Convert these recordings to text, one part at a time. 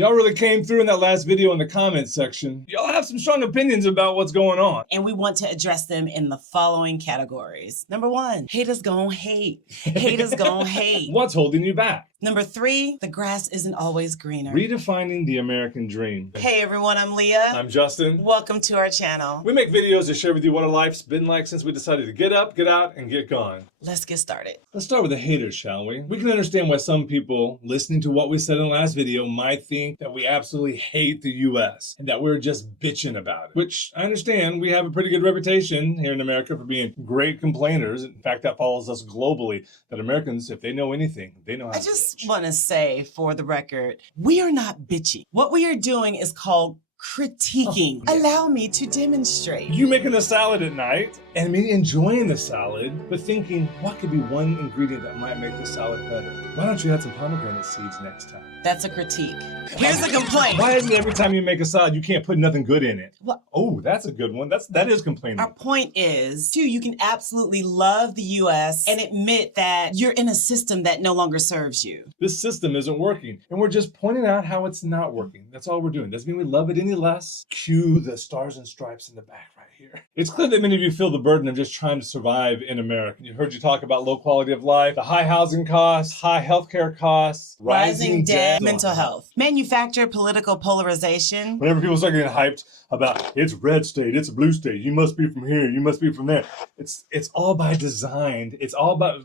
Y'all really came through in that last video in the comments section. Y'all have some strong opinions about what's going on. And we want to address them in the following categories. Number 1, haters gon' hate. Haters gon' hate. What's holding you back? Number 3, the grass isn't always greener. Redefining the American dream. Hey everyone, I'm Leah. I'm Justin. Welcome to our channel. We make videos to share with you what our life's been like since we decided to get up, get out, and get gone. Let's get started. Let's start with the haters, shall we? We can understand why some people listening to what we said in the last video might think that we absolutely hate the US and that we're just bitching about it. Which I understand, we have a pretty good reputation here in America for being great complainers. In fact, that follows us globally, that Americans, if they know anything, they know how to I just bitch. want to say for the record, we are not bitchy. What we are doing is called critiquing. Oh, yeah. Allow me to demonstrate. You making a salad at night and me enjoying the salad, but thinking, what could be one ingredient that might make the salad better? Why don't you add some pomegranate seeds next time? That's a critique. Here's a complaint. Why is it every time you make a salad, you can't put nothing good in it? What? Oh, that's a good one. That is complaining. Our point is, too, you can absolutely love the US and admit that you're in a system that no longer serves you. This system isn't working, and we're just pointing out how it's not working. That's all we're doing. Doesn't mean we love it any less. Cue the stars and stripes in the back right here. It's clear that many of you feel the burden of just trying to survive in America. You heard you talk about low quality of life, the high housing costs, high healthcare costs, Rising debt, mental health, manufactured political polarization. Whenever people start getting hyped about it's red state, it's a blue state, you must be from here, you must be from there. It's all by design. It's all about...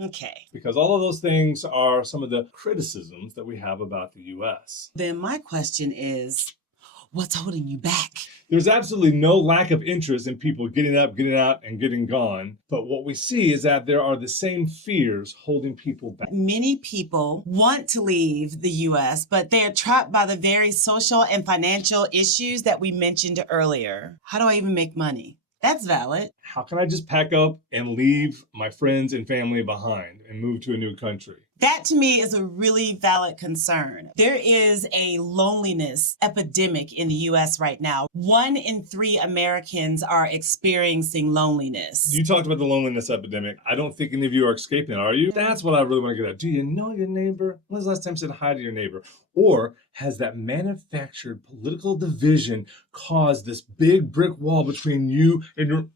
Okay. Because all of those things are some of the criticisms that we have about the US. Then my question is, what's holding you back? There's absolutely no lack of interest in people getting up, getting out, and getting gone. But what we see is that there are the same fears holding people back. Many people want to leave the US, but they are trapped by the very social and financial issues that we mentioned earlier. How do I even make money? That's valid. How can I just pack up and leave my friends and family behind and move to a new country? That to me is a really valid concern. There is a loneliness epidemic in the US right now. 1 in 3 Americans are experiencing loneliness. You talked about the loneliness epidemic. I don't think any of you are escaping it, are you? That's what I really want to get at. Do you know your neighbor? When's the last time you said hi to your neighbor? Or has that manufactured political division caused this big brick wall between you and your...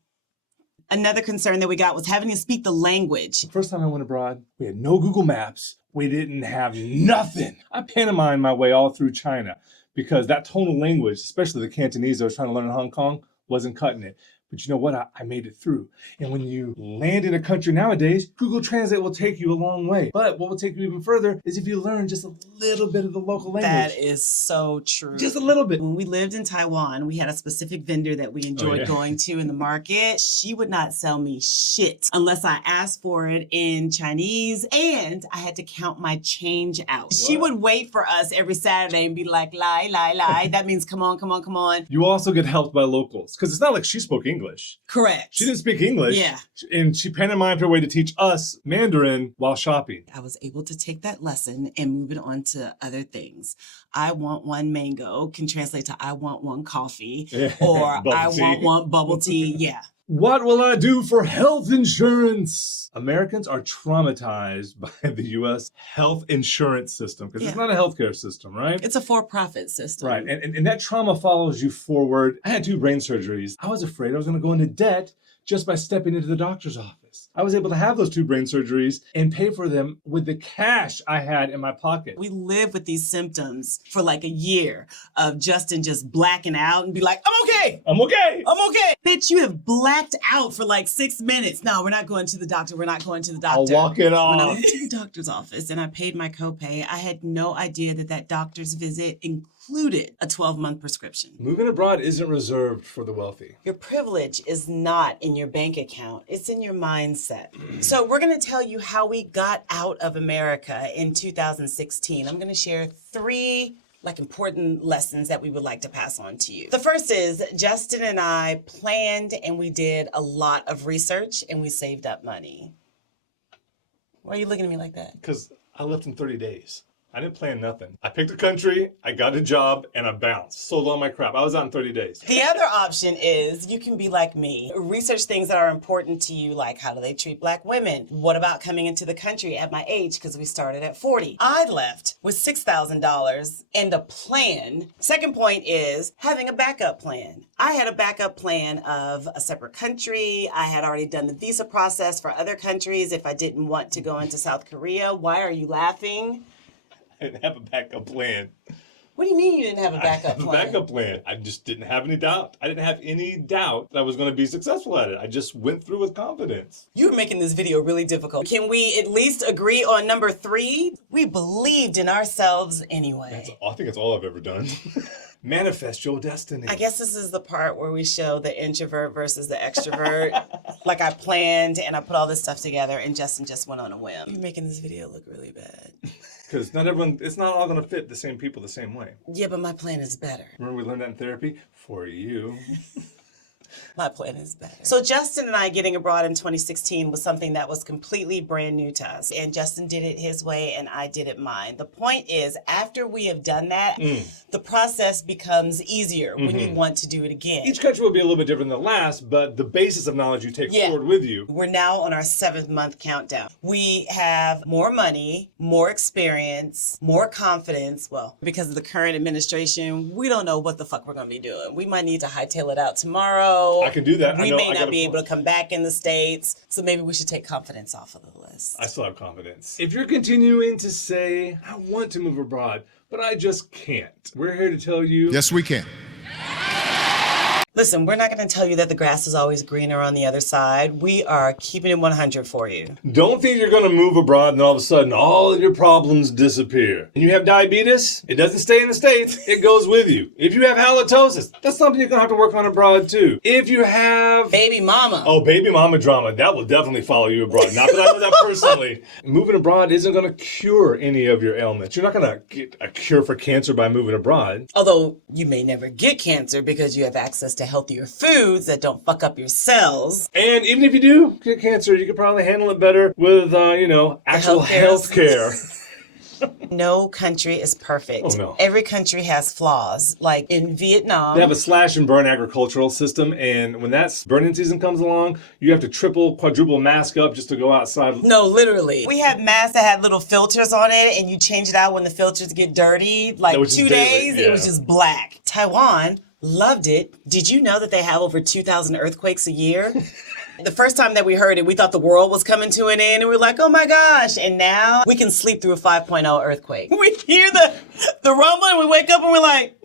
Another concern that we got was having to speak the language. The first time I went abroad, we had no Google Maps. We didn't have nothing. I pantomimed my way all through China because that tonal language, especially the Cantonese I was trying to learn in Hong Kong, wasn't cutting it. But you know what? I made it through. And when you land in a country nowadays, Google Translate will take you a long way. But what will take you even further is if you learn just a little bit of the local language. That is so true. Just a little bit. When we lived in Taiwan, we had a specific vendor that we enjoyed going to in the market. She would not sell me shit unless I asked for it in Chinese, and I had to count my change out. What? She would wait for us every Saturday and be like, lie, lie, lie. That means come on, come on, come on. You also get helped by locals because it's not like she spoke English. Correct. She didn't speak English. Yeah. And she pantomimed her way to teach us Mandarin while shopping. I was able to take that lesson and move it on to other things. I want one mango can translate to I want one coffee or I want one bubble tea. Yeah. What will I do for health insurance? Americans are traumatized by the U.S. health insurance system because it's not a healthcare system, right? It's a for-profit system. Right, and that trauma follows you forward. I had 2 brain surgeries. I was afraid I was going to go into debt just by stepping into the doctor's office. I was able to have those 2 brain surgeries and pay for them with the cash I had in my pocket. We live with these symptoms for like a year of Justin just blacking out and be like, I'm okay. I'm okay. I'm okay. Bitch, you have blacked out for like 6 minutes. No, we're not going to the doctor. We're not going to the doctor. I'll walk it off. When I went to the doctor's office and I paid my copay, I had no idea that that doctor's visit included a 12-month prescription. Moving abroad isn't reserved for the wealthy. Your privilege is not in your bank account. It's in your mindset. So we're going to tell you how we got out of America in 2016. I'm going to share 3 important lessons that we would like to pass on to you. The first is Justin and I planned and we did a lot of research and we saved up money. Why are you looking at me like that? Because I left in 30 days. I didn't plan nothing. I picked a country, I got a job, and I bounced. Sold all my crap. I was out in 30 days. The other option is you can be like me. Research things that are important to you, like how do they treat black women? What about coming into the country at my age, because we started at 40. I left with $6,000 and a plan. Second point is having a backup plan. I had a backup plan of a separate country. I had already done the visa process for other countries if I didn't want to go into South Korea. Why are you laughing? I didn't have a backup plan. What do you mean you didn't have a backup plan? I have a backup plan. I just didn't have any doubt. I didn't have any doubt that I was going to be successful at it. I just went through with confidence. You're making this video really difficult. Can we at least agree on number 3? We believed in ourselves anyway. I think that's all I've ever done. Manifest your destiny. I guess this is the part where we show the introvert versus the extrovert. Like I planned and I put all this stuff together and Justin just went on a whim. You're making this video look really bad. Because not everyone, it's not all going to fit the same people the same way. Yeah, but my plan is better. Remember we learned that in therapy? For you. My plan is better. So Justin and I getting abroad in 2016 was something that was completely brand new to us. And Justin did it his way and I did it mine. The point is, after we have done that, the process becomes easier when you want to do it again. Each country will be a little bit different than the last, but the basis of knowledge you take forward with you. We're now on our 7th month countdown. We have more money, more experience, more confidence. Well, because of the current administration, we don't know what the fuck we're going to be doing. We might need to hightail it out tomorrow. I can do that. We may not be able to come back in the States, so maybe we should take confidence off of the list. I still have confidence. If you're continuing to say, I want to move abroad, but I just can't, we're here to tell you, yes, we can. Listen, we're not going to tell you that the grass is always greener on the other side. We are keeping it 100 for you. Don't think you're going to move abroad and all of a sudden all of your problems disappear. And you have diabetes, it doesn't stay in the States, it goes with you. If you have halitosis, that's something you're going to have to work on abroad too. If you have... Baby mama. Oh, baby mama drama, that will definitely follow you abroad. Not that I know that personally. Moving abroad isn't going to cure any of your ailments. You're not going to get a cure for cancer by moving abroad. Although you may never get cancer because you have access to healthier foods that don't fuck up your cells. And even if you do get cancer, you could probably handle it better with, actual health care. No country is perfect. Oh, no. Every country has flaws. Like in Vietnam. They have a slash and burn agricultural system, and when that burning season comes along, you have to triple, quadruple mask up just to go outside. No, literally. We had masks that had little filters on it, and you change it out when the filters get dirty. Like 2 days, it was just black. Taiwan loved it. Did you know that they have over 2,000 earthquakes a year? The first time that we heard it, we thought the world was coming to an end, and we were like, oh my gosh. And now we can sleep through a 5.0 earthquake. We hear the rumble, and we wake up, and we're like,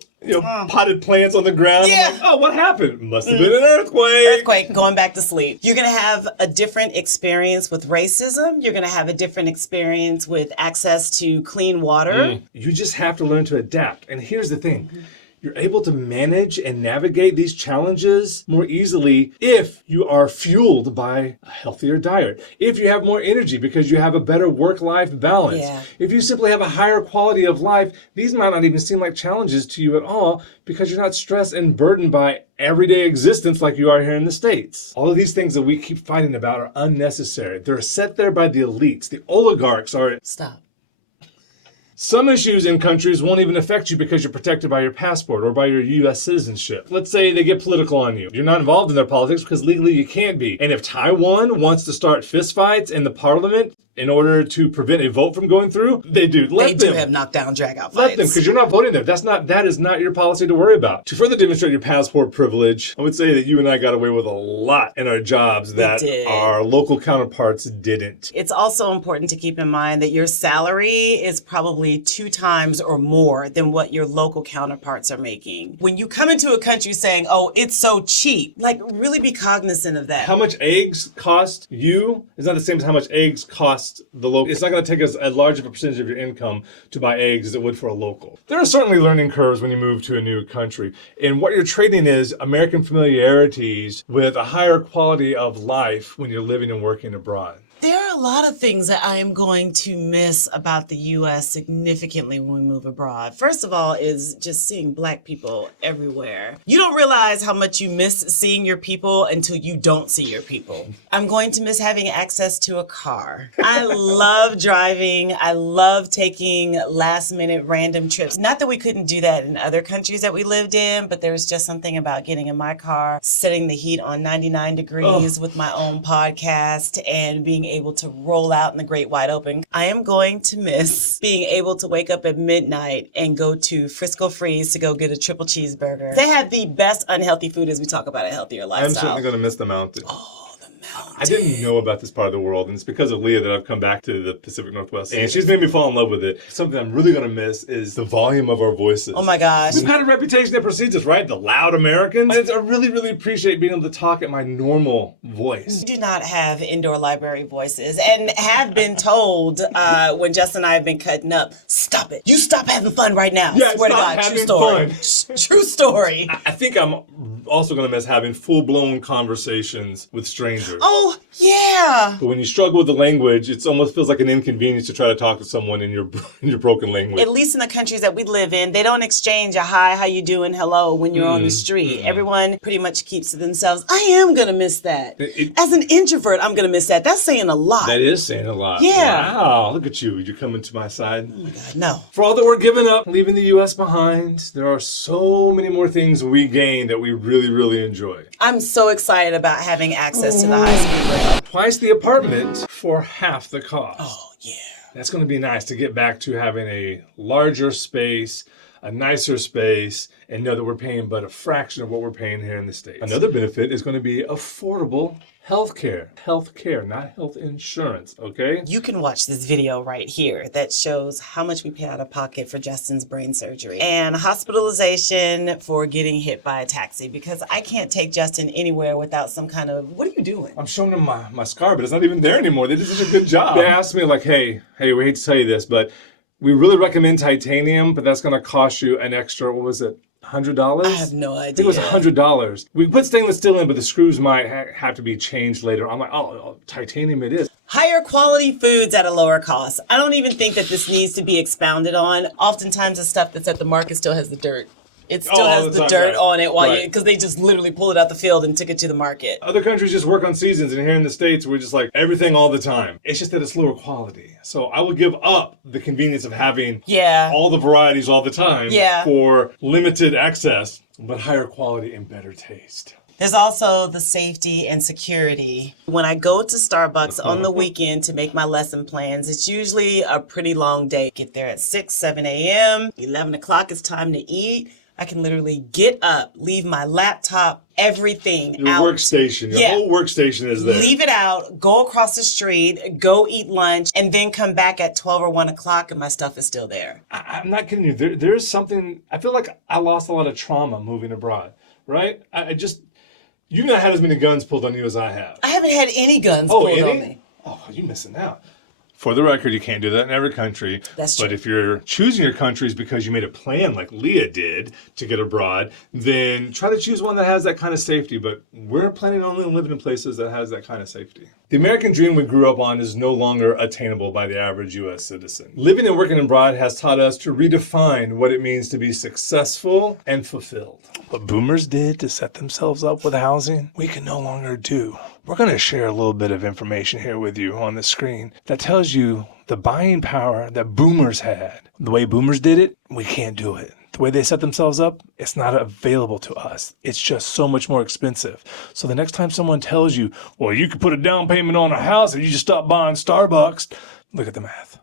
potted plants on the ground. Yeah. I'm like, oh, what happened? Must have been an earthquake. Earthquake, going back to sleep. You're going to have a different experience with racism. You're going to have a different experience with access to clean water. You just have to learn to adapt. And here's the thing. You're able to manage and navigate these challenges more easily if you are fueled by a healthier diet, if you have more energy because you have a better work-life balance, if you simply have a higher quality of life. These might not even seem like challenges to you at all because you're not stressed and burdened by everyday existence like you are here in the States. All of these things that we keep fighting about are unnecessary. They're set there by the elites. The oligarchs are... Stop. Some issues in countries won't even affect you because you're protected by your passport or by your U.S. citizenship. Let's say they get political on you. You're not involved in their politics because legally you can't be. And if Taiwan wants to start fistfights in the parliament in order to prevent a vote from going through, they do. They do have knockdown, drag out fights. Let them, because you're not voting there. That is not your policy to worry about. To further demonstrate your passport privilege, I would say that you and I got away with a lot in our jobs that our local counterparts didn't. It's also important to keep in mind that your salary is probably 2 times or more than what your local counterparts are making. When you come into a country saying, oh, it's so cheap, like really be cognizant of that. How much eggs cost you is not the same as how much eggs cost the local. It's not going to take as large of a percentage of your income to buy eggs as it would for a local. There are certainly learning curves when you move to a new country. And what you're trading is American familiarities with a higher quality of life when you're living and working abroad. There are a a lot of things that I am going to miss about the U.S. significantly when we move abroad. First of all is just seeing Black people everywhere. You don't realize how much you miss seeing your people until you don't see your people. I'm going to miss having access to a car. I love driving. I love taking last minute random trips. Not that we couldn't do that in other countries that we lived in, but there was just something about getting in my car, setting the heat on 99 degrees with my own podcast, and being able to roll out in the great wide open. I am going to miss being able to wake up at midnight and go to Frisco Freeze to go get a triple cheeseburger. They have the best unhealthy food as we talk about a healthier lifestyle. I'm certainly going to miss the mountain. Oh, the mountain. I didn't know about this part of the world, and it's because of Leah that I've come back to the Pacific Northwest. And she's made me fall in love with it. Something I'm really going to miss is the volume of our voices. Oh my gosh. We've had a reputation that precedes us, right? The loud Americans. I really, really appreciate being able to talk at my normal voice. We do not have indoor library voices, and have been told when Justin and I have been cutting up, stop it. You stop having fun right now. Yeah, Swear to stop God, true having story. fun. True story. I think I'm also going to miss having full-blown conversations with strangers. Oh, yeah. But when you struggle with the language, it almost feels like an inconvenience to try to talk to someone in your broken language. At least in the countries that we live in, they don't exchange a hi, how you doing, hello when you're on the street. Everyone pretty much keeps to themselves. I am going to miss that. As an introvert, I'm going to miss that. That's saying a lot. That is saying a lot. Yeah. Wow, look at you. You're coming to my side. Oh my God, no. For all that we're giving up, leaving the U.S. behind, there are so many more things we gain that we really, really enjoy. I'm so excited about having access to the high-speed rail. Twice the apartment for half the cost. Oh, yeah. That's going to be nice to get back to having a larger space, a nicer space, and know that we're paying but a fraction of what we're paying here in the States. Another benefit is going to be affordable healthcare. Healthcare, not health insurance, okay? You can watch this video right here that shows how much we pay out of pocket for Justin's brain surgery and hospitalization for getting hit by a taxi, because I can't take Justin anywhere without some kind of, what are you doing? I'm showing them my scar, but it's not even there anymore. They did such a good job. They asked me like, hey, we hate to tell you this, but we really recommend titanium, but that's going to cost you an extra, what was it? $100? I have no idea. I think it was $100. We put stainless steel in, but the screws might have to be changed later. I'm like, oh, titanium it is. Higher quality foods at a lower cost. I don't even think that this needs to be expounded on. Oftentimes the stuff that's at the market still has the dirt. It still has the dirt on it because they just literally pulled it out the field and took it to the market. Other countries just work on seasons, and here in the States, we're just like everything all the time. It's just that it's lower quality. So I would give up the convenience of having all the varieties all the time for limited access, but higher quality and better taste. There's also the safety and security. When I go to Starbucks on the weekend to make my lesson plans, it's usually a pretty long day. Get there at 6, 7 a.m., 11 o'clock, it's time to eat. I can literally get up, leave my laptop, everything out. Your workstation, your whole workstation is there. Leave it out, go across the street, go eat lunch, and then come back at 12 or 1 o'clock and my stuff is still there. I'm not kidding you. There's something, I feel like I lost a lot of trauma moving abroad, right? You've not had as many guns pulled on you as I have. I haven't had any guns pulled on me. Oh, you're missing out. For the record, you can't do that in every country. That's true. But if you're choosing your countries because you made a plan like Leah did to get abroad, then try to choose one that has that kind of safety. But we're planning on only living in places that has that kind of safety. The American dream we grew up on is no longer attainable by the average U.S. citizen. Living and working abroad has taught us to redefine what it means to be successful and fulfilled. What boomers did to set themselves up with housing, we can no longer do. We're going to share a little bit of information here with you on the screen that tells you the buying power that boomers had. The way boomers did it, we can't do it. The way they set themselves up, it's not available to us. It's just so much more expensive. So the next time someone tells you, well, you could put a down payment on a house and you just stop buying Starbucks, look at the math.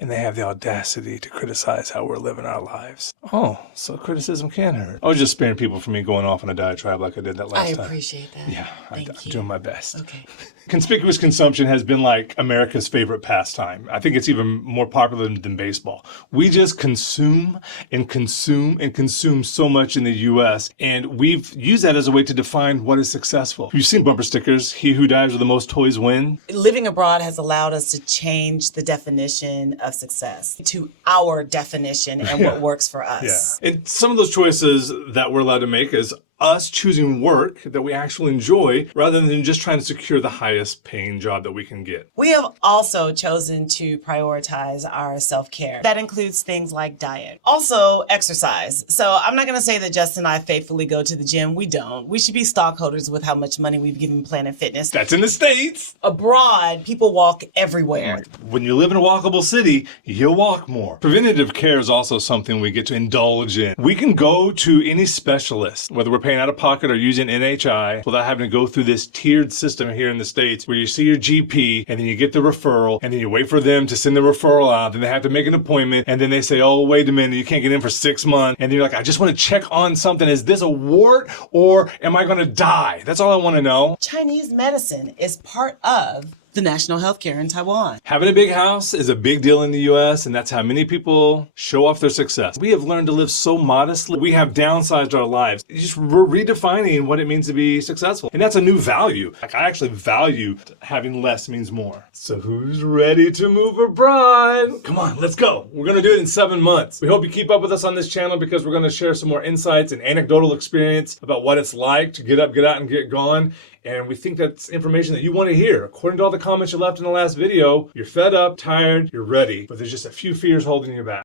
And they have the audacity to criticize how we're living our lives. Oh, so criticism can hurt. I was just sparing people from me going off on a diatribe like I did that last time. I appreciate that. Yeah, I'm doing my best. Okay. Conspicuous consumption has been like America's favorite pastime. I think it's even more popular than baseball. We just consume and consume and consume so much in the U.S., and we've used that as a way to define what is successful. You've seen bumper stickers, he who dives with the most toys win. Living abroad has allowed us to change the definition of success to our definition and what works for us. Yeah. And some of those choices that we're allowed to make is us choosing work that we actually enjoy rather than just trying to secure the highest paying job that we can get. We have also chosen to prioritize our self-care. That includes things like diet. Also, exercise. So I'm not going to say that Justin and I faithfully go to the gym. We don't. We should be stockholders with how much money we've given Planet Fitness. That's in the States. Abroad, people walk everywhere. When you live in a walkable city, you'll walk more. Preventative care is also something we get to indulge in. We can go to any specialist, whether we're paying out of pocket or using NHI, without having to go through this tiered system here in the States where you see your GP and then you get the referral and then you wait for them to send the referral out. Then they have to make an appointment and then they say, oh, wait a minute, you can't get in for 6 months. And then you're like, I just want to check on something. Is this a wart or am I going to die? That's all I want to know. Chinese medicine is part of the national healthcare in Taiwan. Having a big house is a big deal in the US, and that's how many people show off their success. We have learned to live so modestly. We have downsized our lives. Just redefining what it means to be successful. And that's a new value. Like, I actually value having less means more. So who's ready to move abroad? Come on, let's go. We're going to do it in 7 months. We hope you keep up with us on this channel because we're going to share some more insights and anecdotal experience about what it's like to get up, get out, and get gone. And we think that's information that you want to hear. According to all the comments you left in the last video, you're fed up, tired, you're ready, but there's just a few fears holding you back.